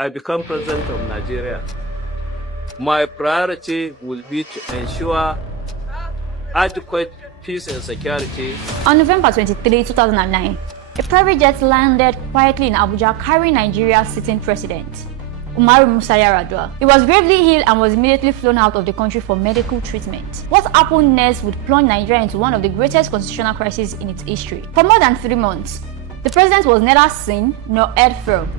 I become president of Nigeria, my priority will be to ensure adequate peace and security. On November 23, 2009, a private jet landed quietly in Abuja carrying Nigeria's sitting president, Umaru Musa Yar'Adua. He was gravely ill and was immediately flown out of the country for medical treatment. What happened next would plunge Nigeria into one of the greatest constitutional crises in its history. For more than 3 months, the president was neither seen nor heard from.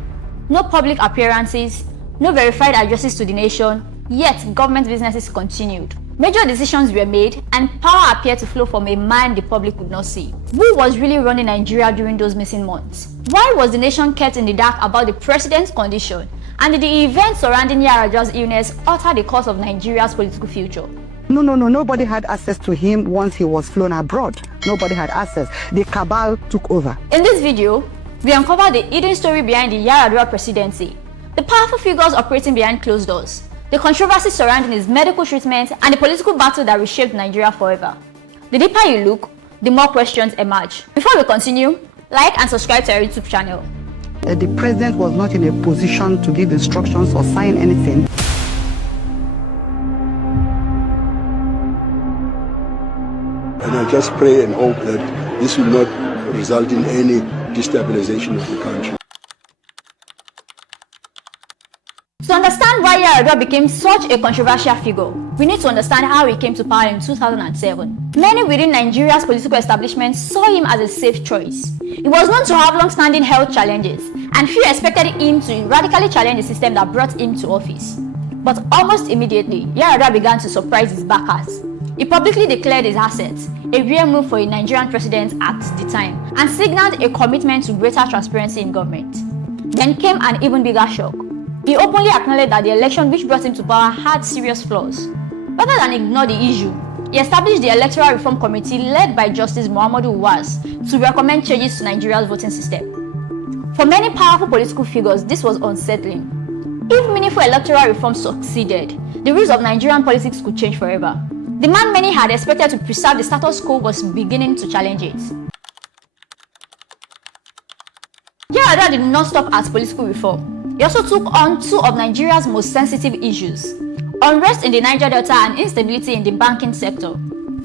No public appearances, no verified addresses to the nation, yet government businesses continued. Major decisions were made and power appeared to flow from a man the public could not see. Who was really running Nigeria during those missing months? Why was the nation kept in the dark about the president's condition? And did the events surrounding Yar'Adua's illness alter the course of Nigeria's political future? No, nobody had access to him once he was flown abroad. Nobody had access. The cabal took over. In this video, we uncover the hidden story behind the Yar'Adua presidency, the powerful figures operating behind closed doors, the controversy surrounding his medical treatment, and the political battle that reshaped Nigeria forever. The deeper you look, the more questions emerge. Before we continue, like and subscribe to our YouTube channel. The president was not in a position to give instructions or sign anything. And I just pray and hope that this will not result in any destabilization of the country. To understand why Yar'Adua became such a controversial figure, we need to understand how he came to power in 2007. Many within Nigeria's political establishment saw him as a safe choice. He was known to have long-standing health challenges, and few expected him to radically challenge the system that brought him to office. But almost immediately, Yar'Adua began to surprise his backers. He publicly declared his assets, a rare move for a Nigerian president at the time, and signaled a commitment to greater transparency in government. Then came an even bigger shock. He openly acknowledged that the election which brought him to power had serious flaws. Rather than ignore the issue, he established the Electoral Reform Committee led by Justice Muhammadu Buhari to recommend changes to Nigeria's voting system. For many powerful political figures, this was unsettling. If meaningful electoral reform succeeded, the rules of Nigerian politics could change forever. The man many had expected to preserve the status quo was beginning to challenge it. Yar'Adua did not stop at political reform. He also took on two of Nigeria's most sensitive issues: unrest in the Niger Delta and instability in the banking sector.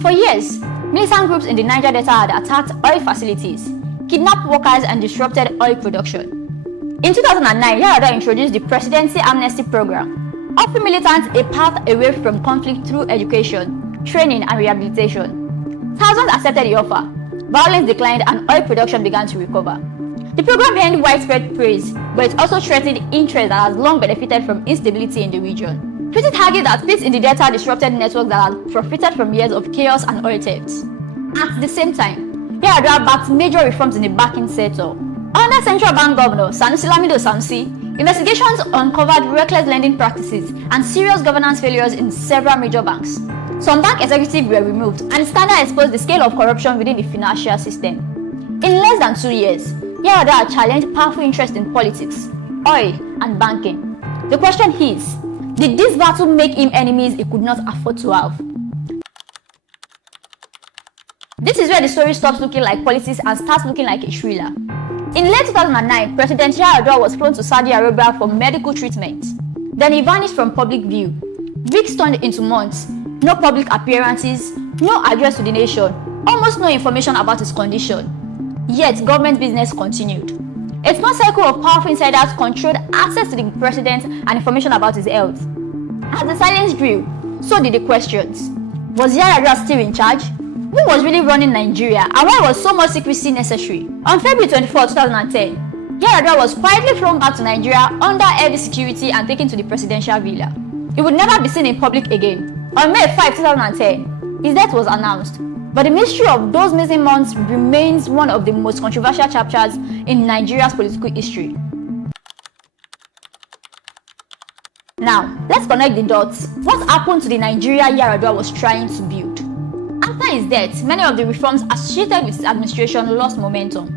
For years, militant groups in the Niger Delta had attacked oil facilities, kidnapped workers, and disrupted oil production. In 2009, Yar'Adua introduced the Presidency Amnesty Program, offering militants a path away from conflict through education, training, and rehabilitation. Thousands accepted the offer, violence declined, and oil production began to recover. The program earned widespread praise, but it also threatened interests that has long benefited from instability in the region. Critics argue that splits in the Delta disrupted networks that had profited from years of chaos and oil thefts. At the same time, Yar'Adua backed major reforms in the banking sector. Under Central Bank Governor Sanusi Lamido Sanusi, investigations uncovered reckless lending practices and serious governance failures in several major banks. Some bank executives were removed, and scandal exposed the scale of corruption within the financial system. In less than 2 years, Yar'Adua challenged powerful interests in politics, oil, and banking. The question is, did this battle make him enemies he could not afford to have? This is where the story stops looking like politics and starts looking like a thriller. In late 2009, President Yar'Adua was flown to Saudi Arabia for medical treatment. Then he vanished from public view. Weeks turned into months, no public appearances, no address to the nation, almost no information about his condition. Yet, government business continued. A small circle of powerful insiders controlled access to the president and information about his health. As the silence grew, so did the questions. Was Yar'Adua still in charge? Who was really running Nigeria, and why was so much secrecy necessary? On February 24, 2010, Yar'Adua was quietly flown back to Nigeria under heavy security and taken to the presidential villa. He would never be seen in public again. On May 5, 2010, his death was announced. But the mystery of those missing months remains one of the most controversial chapters in Nigeria's political history. Now, let's connect the dots. What happened to the Nigeria Yar'Adua was trying to build? After his death, many of the reforms associated with his administration lost momentum.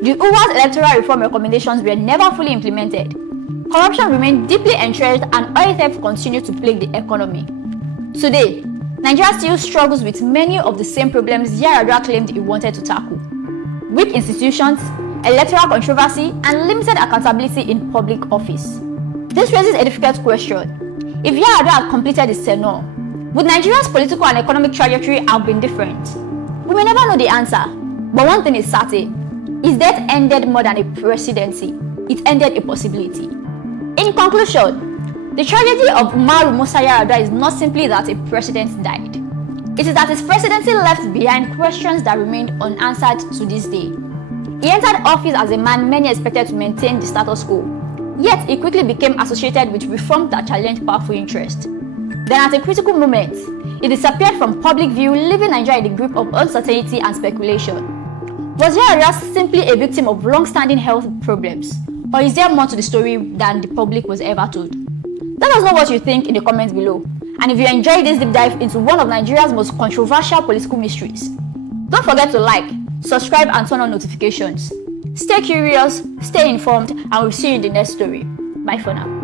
The UWA's electoral reform recommendations were never fully implemented. Corruption remained deeply entrenched, and oil theft continued to plague the economy. Today, Nigeria still struggles with many of the same problems Yar'Adua claimed he wanted to tackle: weak institutions, electoral controversy, and limited accountability in public office. This raises a difficult question. If Yar'Adua had completed his tenure, would Nigeria's political and economic trajectory have been different? We may never know the answer, but one thing is certain. His death ended more than a presidency. It ended a possibility. In conclusion, the tragedy of Umaru Musa Yar'Adua is not simply that a president died. It is that his presidency left behind questions that remained unanswered to this day. He entered office as a man many expected to maintain the status quo, yet he quickly became associated with reforms that challenged powerful interests. Then at a critical moment, he disappeared from public view, leaving Nigeria in the grip of uncertainty and speculation. Was Yar'Adua simply a victim of long-standing health problems, or is there more to the story than the public was ever told? Let us know what you think in the comments below. And if you enjoyed this deep dive into one of Nigeria's most controversial political mysteries, don't forget to like, subscribe and turn on notifications. Stay curious, stay informed, and we'll see you in the next story. Bye for now.